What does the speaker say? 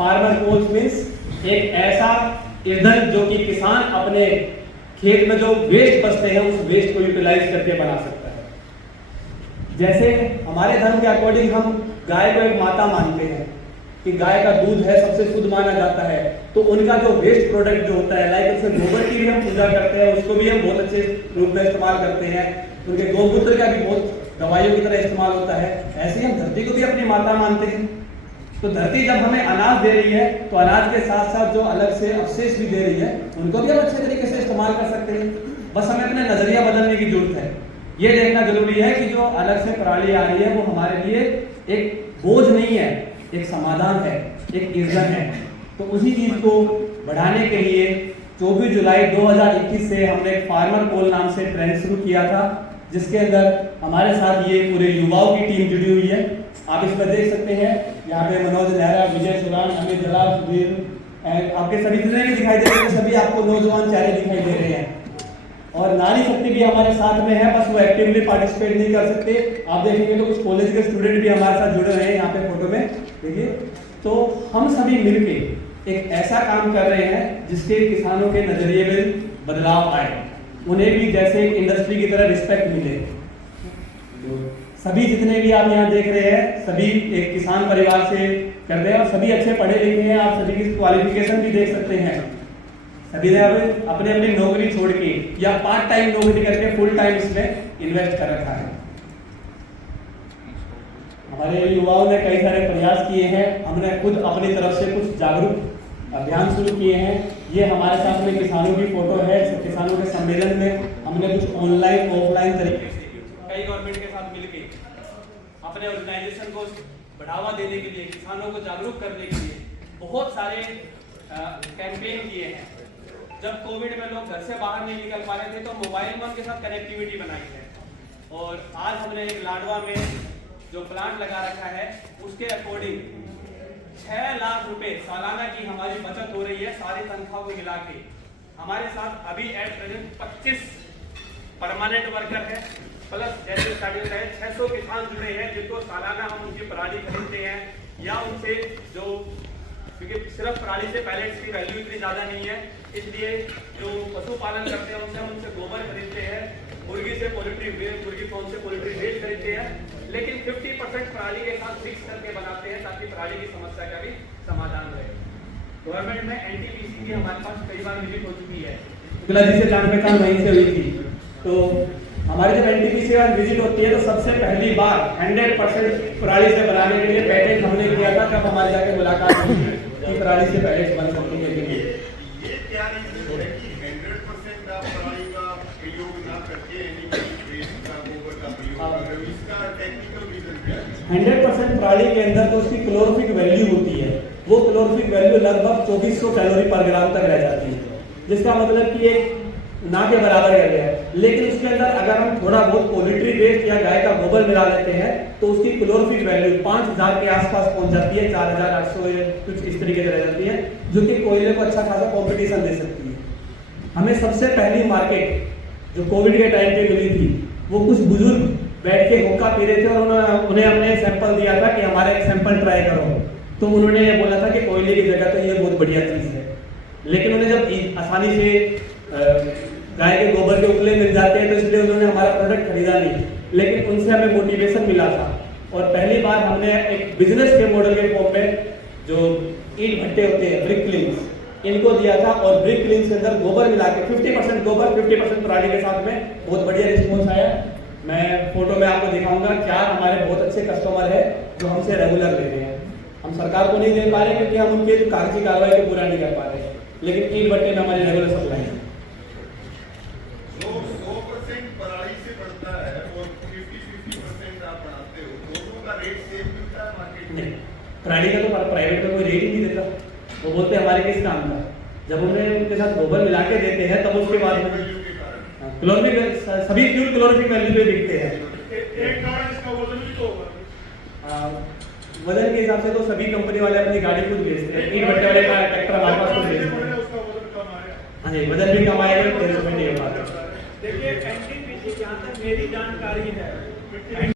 Farmer Coles means एक ऐसा ईंधन जो कि किसान अपने खेत में जो वेस्ट बचते हैं उस वेस्ट को यूटिलाइज करके बना सकता है। जैसे हमारे धर्म के अकॉर्डिंग हम गाय को एक माता मानते हैं कि गाय का दूध है सबसे शुद्ध माना जाता है, तो उनका जो वेस्ट प्रोडक्ट जो होता है लाइक उससे गोबर की भी हम पूजा करते हैं, उसको भी हम बहुत अच्छे रूप में इस्तेमाल करते हैं। उनके गोमूत्र का भी बहुत दवाइयों की तरह इस्तेमाल होता है। ऐसे ही हम धरती को भी अपनी माता मानते हैं। तो धरती जब हमें अनाज दे रही है तो अनाज के साथ साथ जो अलग से अवशेष भी दे रही है उनको भी हम अच्छे तरीके से इस्तेमाल कर सकते हैं। बस हमें अपने नजरिया बदलने की जरूरत है। ये देखना जरूरी है कि जो अलग से प्रणाली आ रही है वो हमारे लिए एक बोझ नहीं है, एक समाधान है, एक ईंधन है। तो उसी चीज को बढ़ाने के लिए 24 जुलाई 2021 से हमने एक फार्मर कोल नाम से ट्रेंड शुरू किया था, जिसके अंदर हमारे साथ ये पूरे युवाओं की टीम जुड़ी हुई है। आप इस पर देख सकते हैं, यहाँ पे मनोज नेहरा, विजय सुरान, अमित जलाल, सुधीर, आपके सभी जितने भी दिखाई दे रहे हैं सभी आपको नौजवान चेहरे दिखाई दे रहे हैं। और नारी शक्ति भी हमारे साथ में है, बस वो एक्टिवली पार्टिसिपेट नहीं कर सकते। आप देखेंगे तो कुछ कॉलेज के स्टूडेंट भी हमारे साथ जुड़े रहे हैं यहाँ पे फोटो में देखिए। तो हम सभी मिलके एक ऐसा काम कर रहे हैं जिसके किसानों के नजरिए में बदलाव आए, उन्हें भी जैसे इंडस्ट्री की तरह रिस्पेक्ट मिले। सभी जितने भी आप यहाँ देख रहे हैं सभी एक किसान परिवार से करते हैं और सभी अच्छे पढ़े लिखे हैं। आप सभी की क्वालिफिकेशन भी देख सकते हैं। सभी ने अपने अपनी नौकरी छोड़ के या पार्ट टाइम नौकरी करके फुल टाइम इसमें इन्वेस्ट कर रखा है। हमारे युवाओं ने कई सारे प्रयास किए हैं। हमने खुद अपनी तरफ से कुछ जागरूक अभियान शुरू किए हैं। ये हमारे साथ में किसानों की फोटो है। किसानों के सम्मेलन में हमने कुछ ऑनलाइन ऑफलाइन तरीके से कई गवर्नमेंट के साथ मिलकर अपने ऑर्गेनाइजेशन को बढ़ावा देने के लिए, किसानों को जागरूक करने के लिए बहुत सारे कैंपेन किए हैं। जब कोविड में लोग घर से बाहर नहीं निकल पा रहे थे तो मोबाइल में उनके साथ कनेक्टिविटी बनाई है। और आज हमने एक लाडवा में जो प्लांट लगा रखा है उसके अकॉर्डिंग 6 लाख रुपए सालाना की हमारी बचत हो रही है सारी तनख्वाह को मिला के। हमारे साथ अभी एट प्रेजेंट 25 परमानेंट वर्कर है, प्लस जैसे स्टार्टिंग है 600 किसान जुड़े हैं जिनको सालाना हम उनकी पराली खरीदते हैं या उनसे जो, क्योंकि सिर्फ पराली से पैलेट्स की वैल्यू इतनी ज्यादा नहीं है, इसलिए जो पशुपालन करते हैं उनसे हम उनसे गोबर खरीदते हैं, मुर्गी से पोल्ट्री वेस्ट, मुर्गी फार्म से पोल्ट्री वेस्ट खरीदते हैं, लेकिन 50% पराली के साथ मिक्स करके बनाते हैं ताकि पराली की समस्या का भी समाधान रहे। गवर्नमेंट में एनटीपीसी की हमारे पास कई बार विजिट हो चुकी है, जी से जान पहचान वहीं से हुई थी। तो हमारी जब एनटीपीसी का विजिट होती है तो सबसे पहली बार 100% पराली से बनाने के लिए पैकेज हमने किया था। जब हमारे जाके मुलाकात हुई कि पराली से पैकेज बन सकती है कि नहीं। ये क्या नहीं है कि 100% आप पराली का प्रयोग ना करके वेस्ट का गोबर का प्रयोग कर रहे हो, इसका टेक्निकल रीजन क्या है? 100% पराली के अंदर तो उसकी क्लोरोफिक वैल्यू होती है, वो क्लोरोफिक वैल्यू लगभग 2400 कैलोरी पर ग्राम तक रह जाती है, जिसका मतलब कि एक ना के बराबर रह गया है। लेकिन उसके अंदर अगर हम थोड़ा बहुत पोल्ट्री वेस्ट या गाय का गोबर मिला लेते हैं तो उसकी क्लोरोफिक वैल्यू 5000 के आसपास पहुंच जाती है, 4800 कुछ इस तरीके से रह जाती है, जो कि कोयले को अच्छा खासा कंपटीशन दे सकती है। हमें सबसे पहली मार्केट जो कोविड के टाइम पे मिली थी वो कुछ बुजुर्ग बैठ के हुक्का पी रहे थे और उन्हें हमने सैंपल दिया था कि हमारा एक सैंपल ट्राई करो। तो उन्होंने बोला था कि कोयले की जगह तो ये बहुत बढ़िया चीज है। लेकिन उन्हें जब आसानी से गाय के गोबर के उपले मिल जाते हैं तो इसलिए उन्होंने हमारा प्रोडक्ट खरीदा नहीं, लेकिन उनसे हमें मोटिवेशन मिला था। और पहली बार हमने एक बिजनेस के मॉडल के फॉर्म में जो ईंट भट्टे होते हैं ब्रिक क्लिंग्स, इनको दिया था और ब्रिक क्लिंग्स के अंदर गोबर मिला के 50% गोबर 50% पराली के साथ में बहुत बढ़िया रिस्पॉन्स आया। मैं फोटो में आपको दिखाऊंगा। 4 हमारे बहुत अच्छे कस्टमर है जो हमसे रेगुलर ले रहे हैं। हम सरकार को नहीं दे पा रहे क्योंकि हम उनके कागजी कार्रवाई को पूरा नहीं कर पा रहे, लेकिन ईंट भट्टे में हमारी रेगुलर सप्लाई है। 100% पराली से बढ़ता है और 50-50% आप बढ़ाते हो, दोनों का रेट सेम मिलता है मार्केट में? पराली का तो प्राइवेट में कोई रेट ही नहीं देता, वो बोलते हैं हमारे किस काम का। जब उन्हें उनके साथ गोबर मिला के देते हैं तब उसके बाद क्लोरोफिक सभी फ्यूल क्लोरोफिक वैल्यू पे बिकते हैं। एक कारण इसका वजन भी तो होगा। वजन के हिसाब से तो सभी कंपनी वाले अपनी गाड़ी खुद बेचते हैं। ईंट भट्टे वाले का ट्रैक्टर हमारे पास खुद बेचते हैं। हाँ जी, वजन भी कम आएगा, 1300 में नहीं होगा। देखिए एनटीपीसी जहाँ तक मेरी जानकारी है